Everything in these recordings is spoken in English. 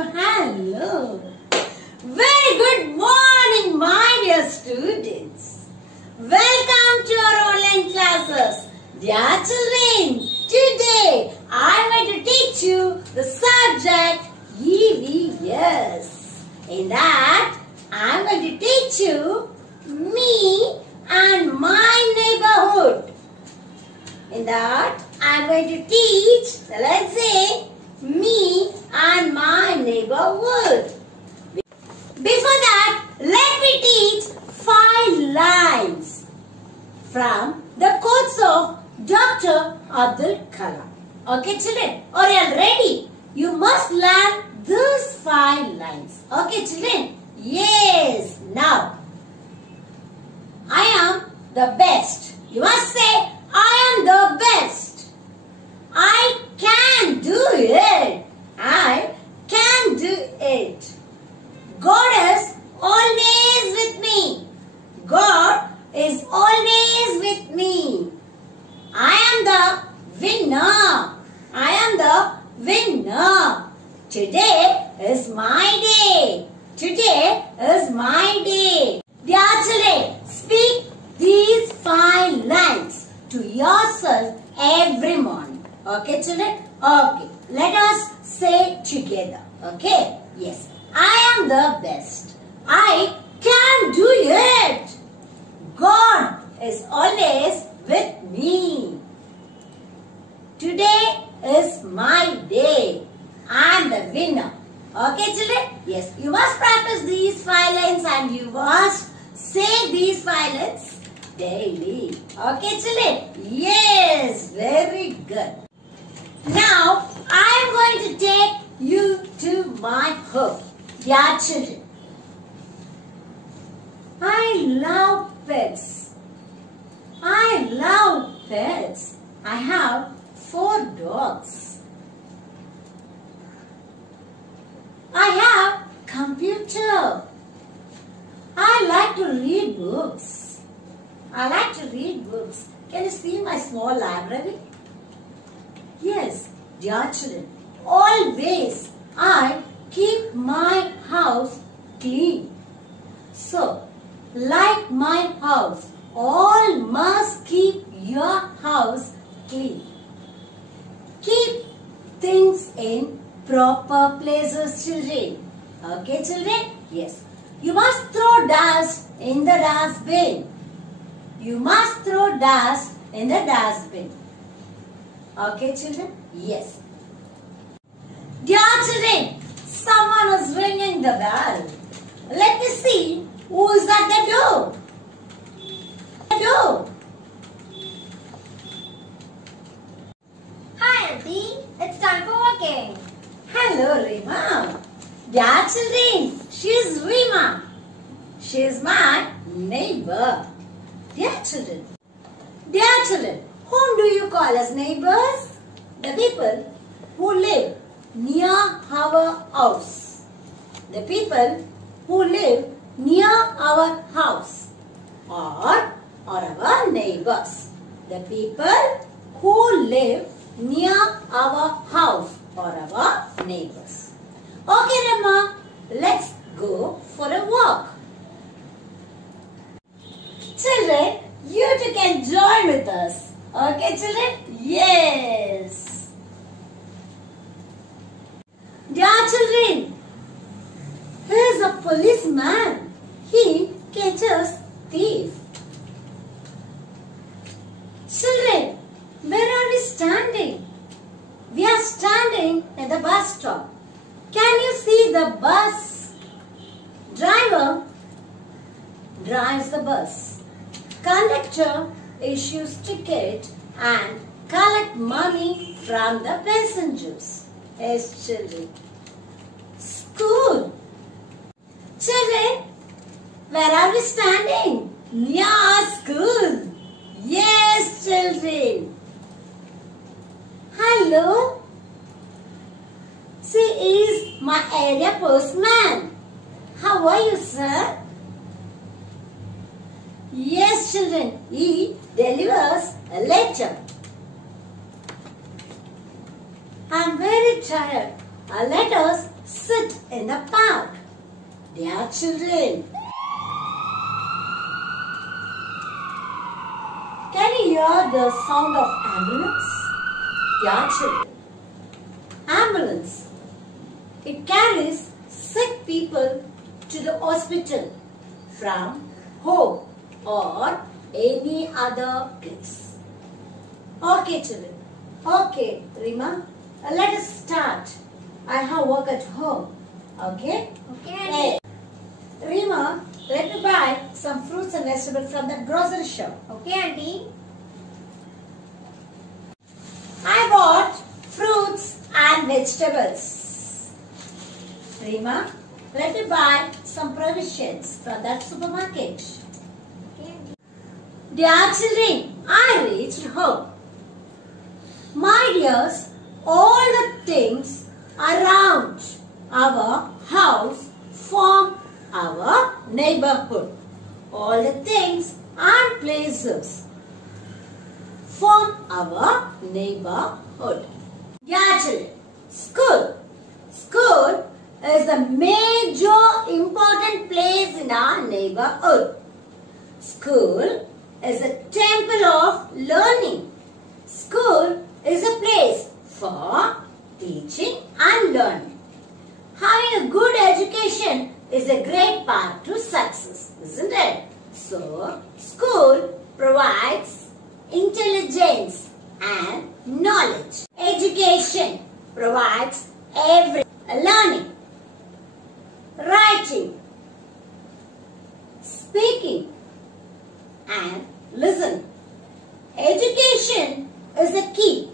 hello. Very good morning, my dear students. Welcome to our online classes. Dear children, today I am going to teach you the subject EVS. In that, I am going to teach you me and my neighborhood. In that, I am going to teach, let's say, me and my neighborhood. Before that, let me teach 5 lines from the quotes of Dr. Abdul Kalam. Okay, children? Are you all ready? You must learn these 5 lines. Okay, children? Yes. Now, I am the best. You must say, I am the best. I can do it. I can do it. God is always with me. God is always with me. I am the winner. I am the winner. Today is my day. Today is my day. Dear children, speak these 5 lines to yourself every morning. Okay, children? Okay. Let us say together. Okay? Yes. I am the best. I can do it. God is always with me. Today is my day. I am the winner. Okay, children? Yes. You must practice these 5 lines and you must say these 5 lines daily. Okay, children? Yes. Very good. Now, I am going to take you to my home. Dear children, I love pets. I love pets. I have 4 dogs. I have computer. I like to read books. I like to read books. Can you see my small library? Yes, dear children, always I keep my house clean. So, like my house, all must keep your house clean. Keep things in proper places, children. Okay, children? Yes. You must throw dust in the dustbin. You must throw dust in the dustbin. Okay, children? Yes. Dear children, someone is ringing the bell. Let me see who is at the door. Hi, Auntie. It's time for working. Hello, Rima. Dear children, she is Rima. She is my neighbor. Dear children, whom do you call as neighbors? The people who live near our house. The people who live near our house or our neighbors. The people who live near our house or our neighbors. Okay, Rama, let's go for a walk. Children, you too can join with us. Okay, children? Yes. Dear children, here is a policeman. He catches thief. Children, where are we standing? We are standing at the bus stop. Can you see the bus? Driver drives the bus. Conductor issues ticket and collect money from the passengers. Yes, children. School. Children, where are we standing? Near our school. Yes, children. Hello. She is my area postman. How are you, sir? Yes, children. He delivers a letter. I am very tired. Let us sit in the park. Dear children, can you hear the sound of ambulance? Dear children, ambulance, it carries sick people to the hospital from home or any other place. Okay children, okay Rima, let us start. I have work at home. Okay? Okay, Hey, Rima, let me buy some fruits and vegetables from the grocery shop. Okay, Auntie. I bought fruits and vegetables. Rima, let me buy some provisions from that supermarket. Okay, Auntie. Dear children, I reached home. My dears, all the things around our house form our neighborhood. All the things and places form our neighborhood. Dear children, school. School is a major important place in our neighborhood. School is a temple of learning. School is a place for teaching and learning. Having a good education is a great path to success, isn't it? So, school provides intelligence and knowledge. Education provides learning, writing, speaking and listening. Education is a key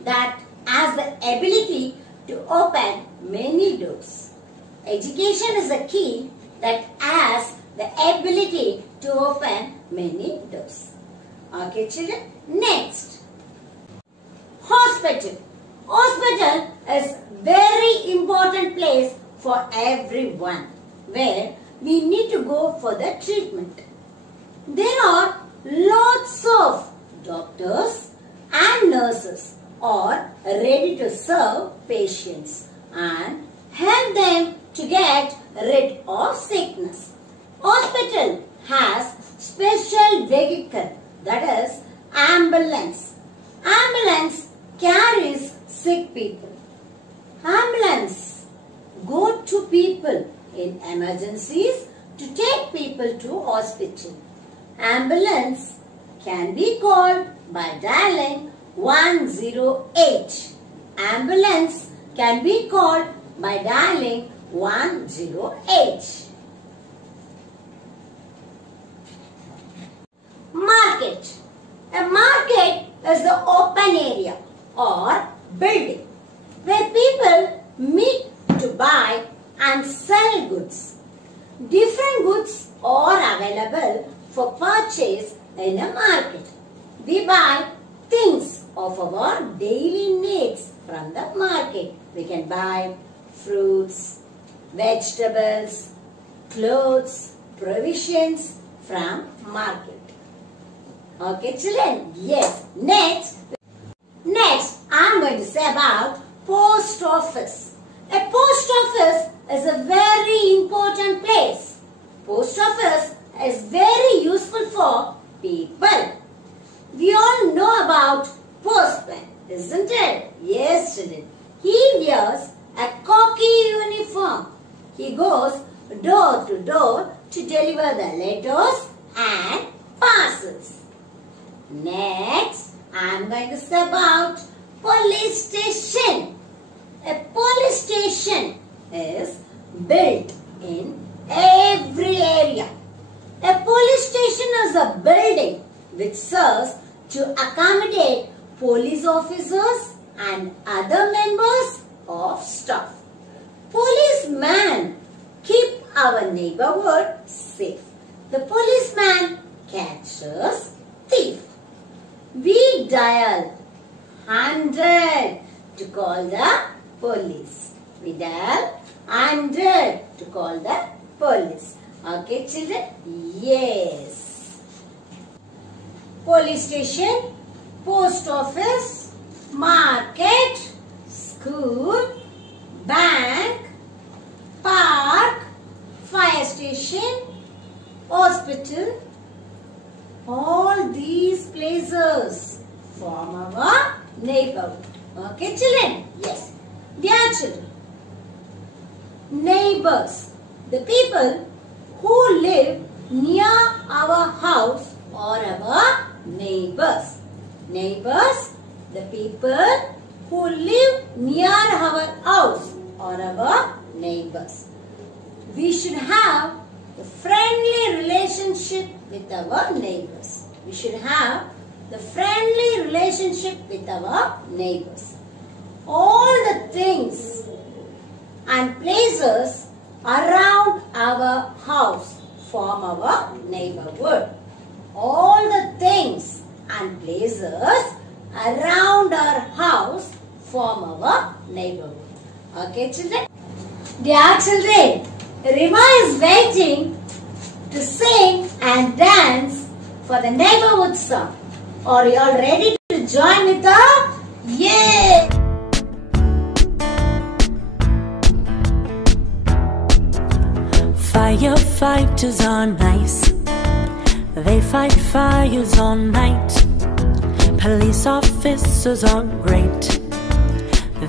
that has the ability to open many doors. Education is a key that has the ability to open many doors. Okay children, next. Hospital. Hospital is very important place for everyone where we need to go for the treatment. There are lots of doctors and nurses are ready to serve patients and help them to get rid of sickness. Hospital has special vehicle, that is ambulance. Ambulance carries sick people. Ambulance go to people in emergencies to take people to hospital. Ambulance can be called by dialing 108. Ambulance can be called by dialing 108. Market. A market is the open area or building where people meet to buy and sell goods. Different goods are available for purchase in a market. We buy things of our daily needs from the market. We can buy fruits, vegetables, clothes, provisions from market. Okay children? Yes. Next I am going to say about post office. A post office is a very important place. Post office is very useful for people. We all know about postman, isn't it? Yes children. He wears a khaki uniform. He goes door to door to deliver the letters and parcels. Next, I am going to say about police station. A police station is built in every area. A police station is a building which serves to accommodate police officers and other members of staff. Policemen keep our neighborhood safe. The policeman catches thief. We dial 100 to call the police. We dial 100 to call the police. Okay children? Yes. Police station, post office, market, school, bank, hospital. All these places form our neighborhood. Okay, children? Yes. Dear children, neighbors, the people who live near our house are our neighbors. Neighbors, the people who live near our house are our neighbors. We should have a friendly relationship with our neighbors. We should have the friendly relationship with our neighbors. All the things and places around our house form our neighborhood. All the things and places around our house form our neighborhood. Okay, children? Dear children, Rima is waiting to sing and dance for the neighborhood song. Are you all ready to join with her? Yay! Firefighters are nice. They fight fires all night. Police officers are great.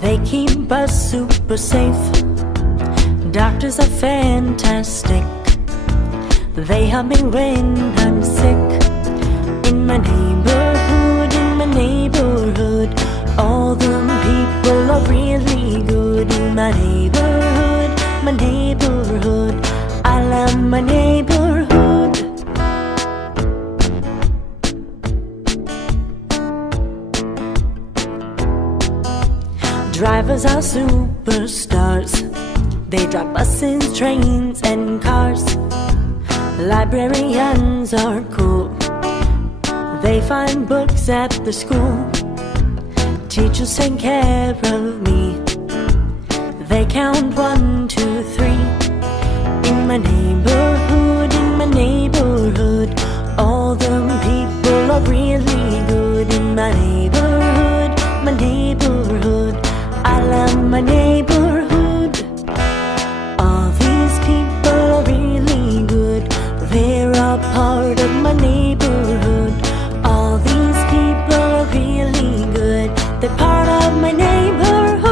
They keep us super safe. Doctors are fantastic. They help me when I'm sick. In my neighborhood, all the people are really good. In my neighborhood, I love my neighborhood. Drivers are superstars. They drive buses, trains, and cars. Librarians are cool. They find books at the school. Teachers take care of me. They count 1, 2, 3. In my neighborhood, all the people are really good. In my neighborhood, I love my neighborhood. All these people are really good. They're a part of my neighborhood. All these people are really good. They're part of my neighborhood.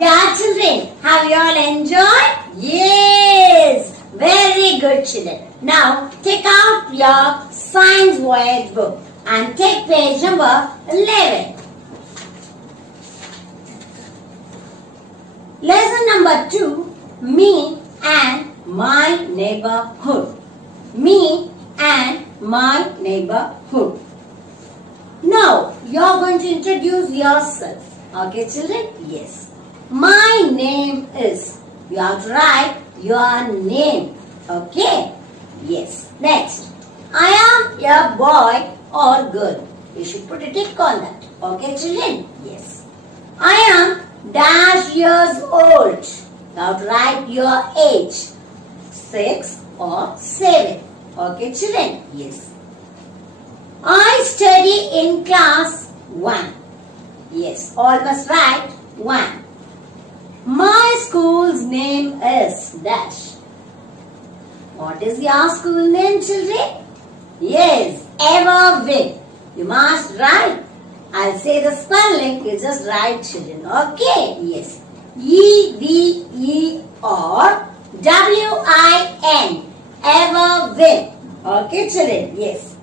Yeah, children, have you all enjoyed? Yes! Very good, children. Now, take out your science voyage book and take page number 11. Lesson number 2, me and my neighborhood. Me and my neighborhood. Now, you are going to introduce yourself. Okay, children? Yes. My name is. You have to write your name. Okay? Yes. Next. I am a boy or girl. You should put a tick on that. Okay, children? Yes. I am dash years old. You have to write your age. 6 or 7. Okay, children? Yes. I study in class 1. Yes, all must write 1. My school's name is dash. What is your school name, children? Yes, Everwin. You must write. I'll say the spelling, you just write, children. Okay? Yes. E-V-E-R-W-I-N. Everwin. Okay, children? Yes.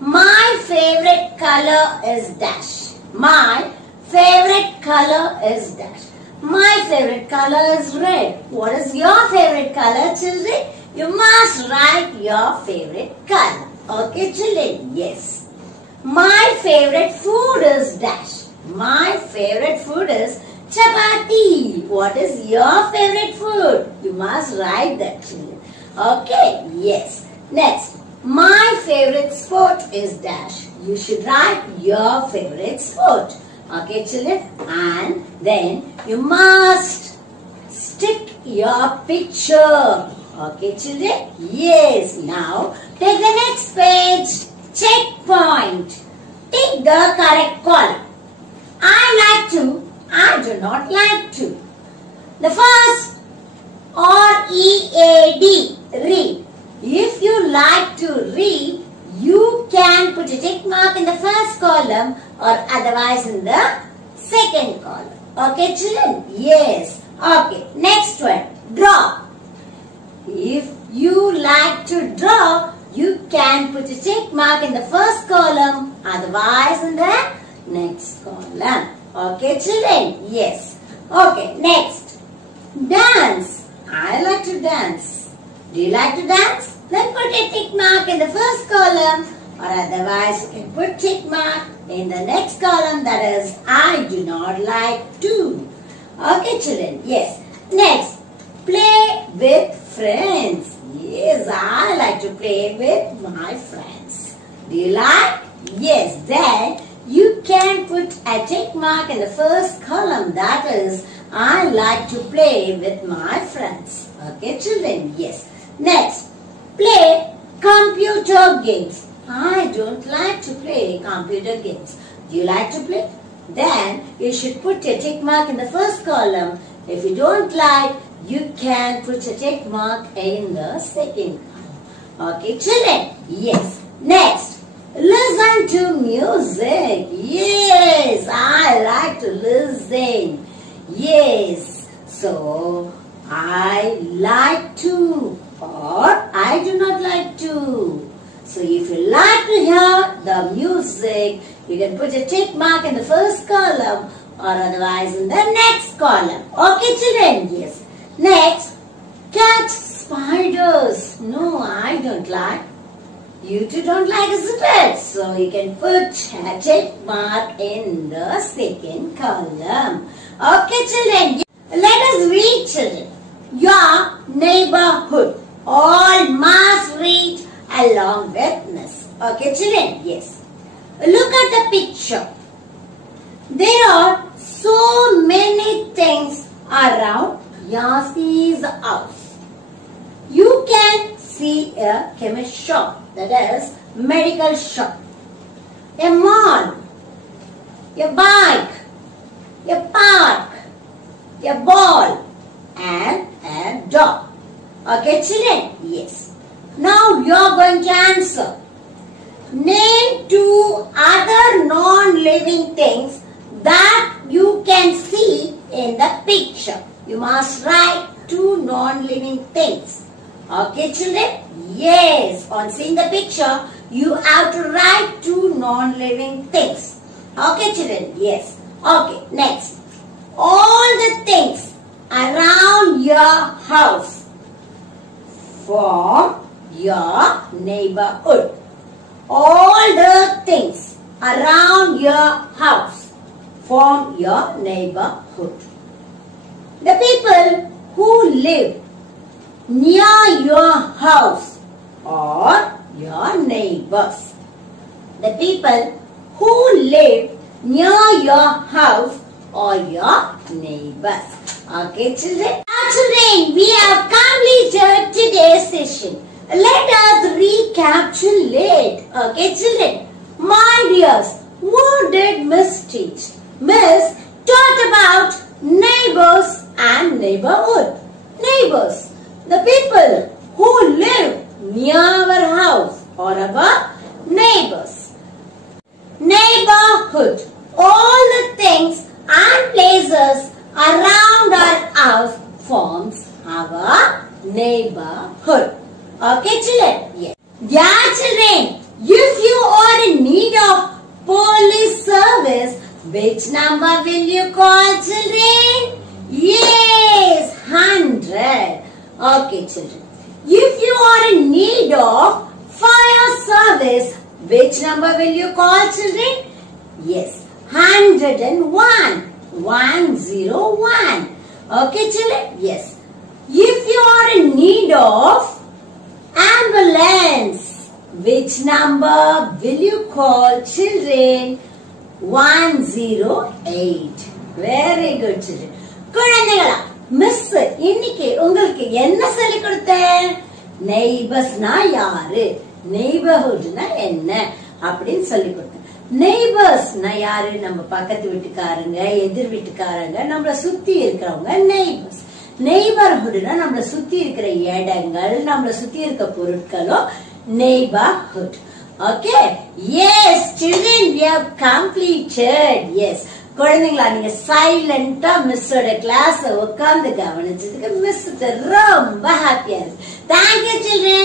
My favorite color is dash. My favorite color is dash. My favorite color is red. What is your favorite color, children? You must write your favorite color. Okay, children? Yes. My favorite food is dash. My favorite food is chapati. What is your favorite food? You must write that, children. Okay? Yes. Next. My favorite sport is dash. You should write your favorite sport. Okay, children? And then you must stick your picture. Okay, children? Yes. Now, take the next page. Checkpoint. Tick the correct column. I like to. I do not like to. The first, R-E-A-D, read. If you like to read, you can put a tick mark in the first column or otherwise in the second column. Okay, children? Yes. Okay. Next one. Draw. If you like to draw, you can put a tick mark in the first column, otherwise in the next column. Okay, children? Yes. Okay, next. Dance. I like to dance. Do you like to dance? Then put a tick mark in the first column, or otherwise you can put tick mark in the next column, that is, I do not like to. Okay, children? Yes. Next. Play with friends. Yes, I like to play with my friends. Do you like? Yes, then you can put a tick mark in the first column. That is, I like to play with my friends. Okay, children? Yes. Next, play computer games. I don't like to play computer games. Do you like to play? Then you should put a tick mark in the first column. If you don't like, you can put a tick mark in the second column. Okay, children? Yes. Next, listen to music. Yes, I like to listen. Yes, so I like to or I do not like to. So if you like to hear the music, you can put a tick mark in the first column or otherwise in the next column. Okay, children? Yes. Next, catch spiders. No, I don't like. You two don't like, isn't it? So you can put a tick mark in the second column. Okay, children. Let us read, children. Your neighborhood. All must read along with Miss. Okay, children? Yes. Look at the picture. There are so many things around Yasi's house. You can see a chemist shop, that is medical shop, a mall, a bike, a park, a ball and a dog. Okay, children? Yes. Now you are going to answer. Name two other non-living things that you can see in the picture. You must write two non-living things. Okay, children? Yes. On seeing the picture, you have to write two non-living things. Okay, children? Yes. Okay, next. All the things around your house form your neighborhood. All the things around your house form your neighborhood. The people who live near your house are your neighbors. The people who live near your house are your neighbors. Okay, children? Now, children, we have completed today's session. Let us recapitulate. Okay, children? My dears, what did Miss teach? Miss taught about neighbors and neighborhood. Neighbors, the people who live near our house or our neighbors. Neighborhood, all the things and places around our house forms our neighborhood. Okay, children? Yes. Yeah, children. If you are in need of police service, which number will you call, children? Yes, 100. Okay, children. If you are in need of fire service, which number will you call, children? Yes, 101. 101. Okay, children? Yes. If you are in need of ambulance, which number will you call, children? 108. Very good, children. குழந்தைகளா, miss இன்னைக்கு உங்களுக்கு என்ன சொல்லி கொடுத்தேன்? நெய்பர்ஸ்னா யாரு, நெய்பர்ஹுட்னா என்ன அப்படின்னு சொல்லி கொடுத்தேன். நெய்பர்ஸ்னா யாரு? நம்ம பக்கத்து வீட்டுக்காரங்க, எதிர் வீட்டுக்காரங்க, நம்மள சுத்தி இருக்கிறவங்க நெய்பர்ஸ். நெய்பர்ஹுட்னா நம்மள சுத்தி இருக்கிற இடங்கள், நம்மள சுத்தி இருக்க பொருட்களும் neighbourhood. Okay, yes children, we have completed. Yes குழந்தைங்களா, நீங்க சைலண்டா மிஸ்ஸோட கிளாஸ் உட்கார்ந்து கவனிச்சதுக்கு மிஸ் ரொம்ப ஹாப்பியா இருக்கு. Thank you children.